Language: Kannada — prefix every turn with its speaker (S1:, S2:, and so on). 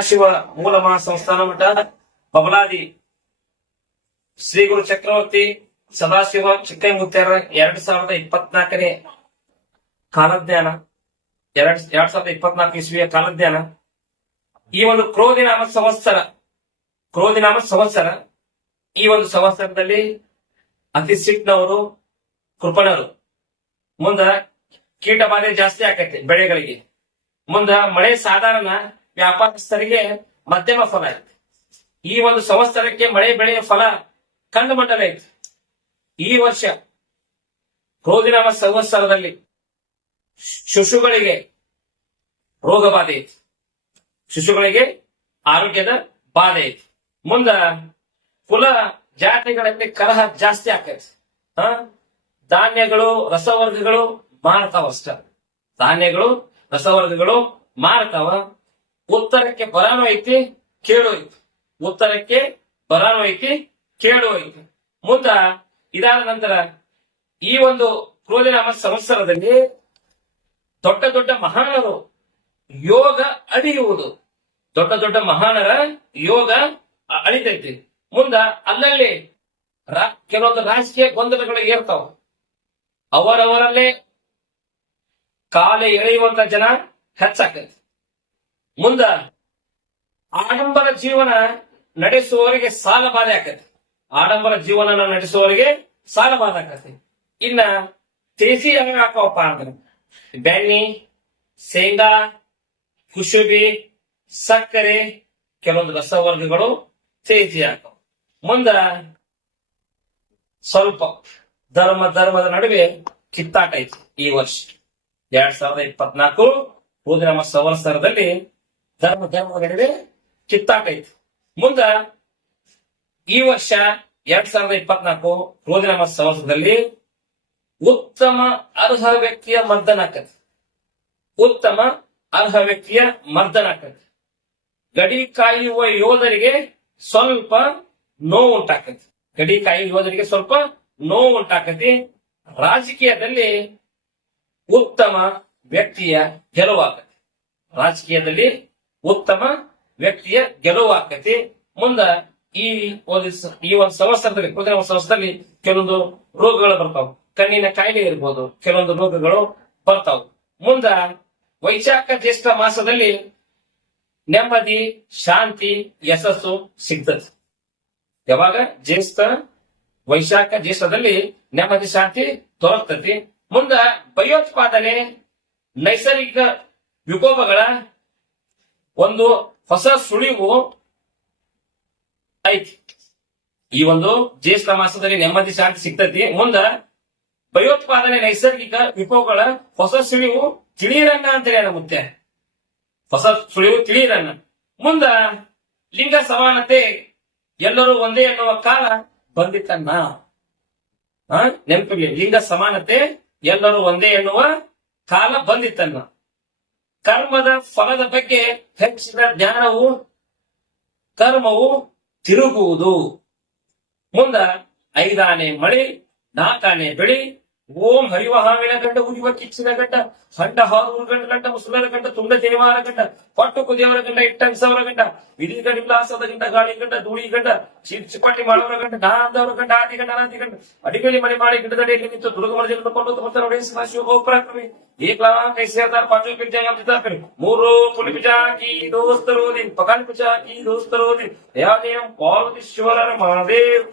S1: ಶಿವ ಮೂಲ ಮಹಾ ಸಂಸ್ಥಾನ ಮಠ ಬಬಲಾದಿ ಶ್ರೀ ಗುರು ಚಕ್ರವರ್ತಿ ಸದಾಶಿವ ಚಿಕ್ಕೈಮುತ್ಯಾರ ಎರಡ್ ಸಾವಿರದ ಇಪ್ಪತ್ನಾಲ್ಕನೇ ಕಾಲಜ್ಞಾನ, ಎರಡ್ ಎರಡ್ ಸಾವಿರದ ಇಪ್ಪತ್ನಾಲ್ಕು ಇಸ್ವಿಯ ಕಾಲಜ್ಞಾನ. ಈ ಒಂದು ಕ್ರೋಧಿನಾಮ ಸಂವತ್ಸರ ಕ್ರೋಧಿನಾಮ ಸಂವತ್ಸರ ಈ ಒಂದು ಸಂವತ್ಸರದಲ್ಲಿ ಅತಿ ಸಿಟ್ನವರು, ಕೃಪಣರು. ಮುಂದ ಕೀಟ ಬಾಧೆ ಜಾಸ್ತಿ ಆಕೈತಿ ಬೆಳೆಗಳಿಗೆ. ಮುಂದ ಮಳೆ ಸಾಧಾರಣ ವ್ಯಾಪಾರಸ್ಥರಿಗೆ ಮಧ್ಯಮ ಫಲ ಐತಿ ಈ ಒಂದು ಸಂವತ್ಸರಕ್ಕೆ ಮಳೆ ಬೆಳೆಯ ಫಲ ಕಂಡು ಮಟ್ಟದ ಈ ವರ್ಷ ರೋಗಿನ ಸಂವತ್ಸರದಲ್ಲಿ ಶಿಶುಗಳಿಗೆ ರೋಗ ಬಾಧೆ ಐತಿ ಶಿಶುಗಳಿಗೆ ಆರೋಗ್ಯದ ಬಾಧೆ ಐತಿ ಮುಂದ ಕುಲ ಜಾತಿಗಳಲ್ಲಿ ಕಲಹ ಜಾಸ್ತಿ ಆಕೈತಿ ಹ ಧಾನ್ಯಗಳು, ರಸವರ್ಗಗಳು ಮಾರ್ತಾವ ಅಷ್ಟ. ಧಾನ್ಯಗಳು, ರಸವರ್ಗಗಳು ಮಾರ್ತಾವ. ಉತ್ತರಕ್ಕೆ ಬರಾನು ಐತಿ, ಕೇಳು ಉತ್ತರಕ್ಕೆ ಬರಾನು ಐತಿ, ಕೇಳು ಮುಂದ ಇದಾದ ನಂತರ ಈ ಒಂದು ಕ್ರೋಧಿನಾಮ ಸಂವತ್ಸರದಲ್ಲಿ ದೊಡ್ಡ ದೊಡ್ಡ ಮಹಾನರು ಯೋಗ ಅಳಿಯುವುದು. ದೊಡ್ಡ ದೊಡ್ಡ ಮಹಾನರ ಯೋಗ ಅಳಿತೈತಿ. ಮುಂದ ಅಲ್ಲಲ್ಲಿ ಕೆಲವೊಂದು ರಾಜಕೀಯ ಗೊಂದಲಗಳು ಏರ್ತಾವ. ಅವರವರಲ್ಲೇ ಕಾಲ ಎಳೆಯುವಂತ ಜನ ಹೆಚ್ಚಾಕೈತಿ. ಮುಂದ ಆಡಂಬರ ಜೀವನ ನಡೆಸುವವರಿಗೆ ಸಾಲ ಬಾಧೆ ಆಕತಿ. ಆಡಂಬರ ಜೀವನ ನಡೆಸುವವರಿಗೆ ಸಾಲ ಬಾಧೆ ಆಕತಿ. ಇನ್ನ ತೇಸಿ ಹಂಗ ಹಾಕವಪ್ಪ ಅಂದ್ರೆ? ಬೆಣ್ಣಿ ಶೇಂಗಾ ಕುಸುಬಿ, ಸಕ್ಕರೆ, ಕೆಲವೊಂದು ರಸವರ್ಗಗಳು ತೇಜಿ ಹಾಕವು. ಮುಂದ ಸ್ವಲ್ಪ ಧರ್ಮ, ಧರ್ಮದ ನಡುವೆ ಕಿತ್ತಾಟ ಐತಿ ಈ ವರ್ಷ. ಎರಡ್ ಸಾವಿರದ ಇಪ್ಪತ್ನಾಲ್ಕು ನಮ್ಮ ಸಂವತ್ಸರದಲ್ಲಿ ಧರ್ಮ ಧರ್ಮದ ನಡುವೆ ಕಿತ್ತಾಟ ಐತಿ ಮುಂದ ಈ ವರ್ಷ ಎರಡ್ ಸಾವಿರದ ಇಪ್ಪತ್ನಾಲ್ಕು ರೋಜನಾಮ ಸಂವತ್ಸರದಲ್ಲಿ ಉತ್ತಮ ಅರ್ಹ ವ್ಯಕ್ತಿಯ ಮರ್ದನ ಉತ್ತಮ ಅರ್ಹ ವ್ಯಕ್ತಿಯ ಮರ್ದನ ಆಕತಿ. ಗಡಿ ಕಾಯುವ ಯೋಧರಿಗೆ ಸ್ವಲ್ಪ ನೋವು ಉಂಟಾಕತಿ ಗಡಿ ಕಾಯುವ ಯೋಧರಿಗೆ ಸ್ವಲ್ಪ ನೋವು ಉಂಟಾಕತಿ ರಾಜಕೀಯದಲ್ಲಿ ಉತ್ತಮ ವ್ಯಕ್ತಿಯ ಗೆಲುವಾಗತಿ ರಾಜಕೀಯದಲ್ಲಿ ಉತ್ತಮ ವ್ಯಕ್ತಿಯ ಗೆಲುವು ಆಕತಿ ಮುಂದ ಈ ಒಂದು ಈ ಒಂದು ಸಂವತ್ಸರದಲ್ಲಿ ಒಂದು ಸಂವತ್ಸರದಲ್ಲಿ ಕೆಲವೊಂದು ರೋಗಗಳು ಬರ್ತಾವ. ಕಣ್ಣಿನ ಕಾಯಿಲೆ ಇರ್ಬೋದು, ಕೆಲವೊಂದು ರೋಗಗಳು ಬರ್ತಾವ. ಮುಂದ ವೈಶಾಖ ಜ್ಯೇಷ್ಠ ಮಾಸದಲ್ಲಿ ನೆಮ್ಮದಿ, ಶಾಂತಿ, ಯಶಸ್ಸು ಸಿಗ್ತದೆ. ಯಾವಾಗ? ಜ್ಯೇಷ್ಠ, ವೈಶಾಖ ಜ್ಯೇಷ್ಠದಲ್ಲಿ ನೆಮ್ಮದಿ, ಶಾಂತಿ ದೊರಕ್ತತಿ ಮುಂದ ಭಯೋತ್ಪಾದನೆ, ನೈಸರ್ಗಿಕ ವಿಕೋಪಗಳ ಒಂದು ಹೊಸ ಸುಳಿವು ಐತಿ ಈ ಒಂದು ಜ್ಯೇಷ್ಠ ಮಾಸದಲ್ಲಿ ನೆಮ್ಮದಿ ಶಾಂತಿ ಸಿಗ್ತತಿ. ಮುಂದ ಭಯೋತ್ಪಾದನೆ ನೈಸರ್ಗಿಕ ವಿಪೋಗಳ ಹೊಸ ಸುಳಿವು ತಿಳಿಯರನ್ನ ಅಂತ ಹೇಳ ಮುತ್ತೆ ಹೊಸ ಸುಳಿವು ತಿಳಿಯರನ್ನ ಮುಂದ ಲಿಂಗ ಸಮಾನತೆ ಎಲ್ಲರೂ ಒಂದೇ ಎನ್ನುವ ಕಾಲ ಬಂದಿತ್ತನ್ನ. ಆ, ನೆನಪಿರ್ಲಿ. ಲಿಂಗ ಸಮಾನತೆ ಎಲ್ಲರೂ ಒಂದೇ ಎನ್ನುವ ಕಾಲ ಬಂದಿತ್ತನ್ನ. ಕರ್ಮದ ಫಲದ ಬಗ್ಗೆ ಹೆಚ್ಚಿನ ಜ್ಞಾನವು ಕರ್ಮವು ತಿರುಗುವುದು. ಮುಂದ ಐದಾನೆ ಮಳೆ ನಾಲ್ಕಾನೆ ಬೆಳಿ ಓಂ ಹರಿವ ಹಾವಿನ ಗಂಡ, ಉರಿವ ಕಿಚ್ಚಿನ ಗಂಡ, ಹಂಡ ಹಾರೂರು ಗಂಡ ಗಂಡ ಮುಸುಲರ ಗಂಡ, ತುಂಡ ಜನಿವಾರ ಗಂಡ ಪಟ್ಟು ಕುದಿಯವರ ಗಂಡ, ಇಟ್ಟಂಸವರ ಗಂಡ ವಿಧಿ ಗಂಡ ವಿಲಾಸದ ಗಂಡ ಗಾಳಿ ಗಂಡ ಧೂಳಿ ಗಂಡ ಚಿಪ್ಪಟ್ಟಿ ಮಾಡೋರ ಗಂಡ ನಾನಂದವರ ಗಂಡ ಆದಿ ಗಂಡ ಅನಾದಿ ಗಂಡ ಅಡಿಗಳಿ ಮನೆ ಮಾಡಿ ಗಿಡದಡಿಯಲ್ಲಿ ನಿಂತು ದುರ್ಗ ಜನ ಕೊಂಡು ಮತ್ತೆ ನೋಡಿ ಶಿವ ಗೋಪುರಾಕ್ರಮಿ ಏಕಲಾ ಕೈಸೇದಾರ್ ಪಾಟು ಪಿಜ್ಜಾಕರಿ ಮೂರು ಪುಲಿ ಪಿಜಾಕಿ ದೋಸ್ತರೋದಿ ಪಕಾಲಿ ಪಿಜಾಕಿ ದೋಸ್ತರೋದಿ ಯಾದೇಂ ಶಿವರ ಮಹಾದೇವ್.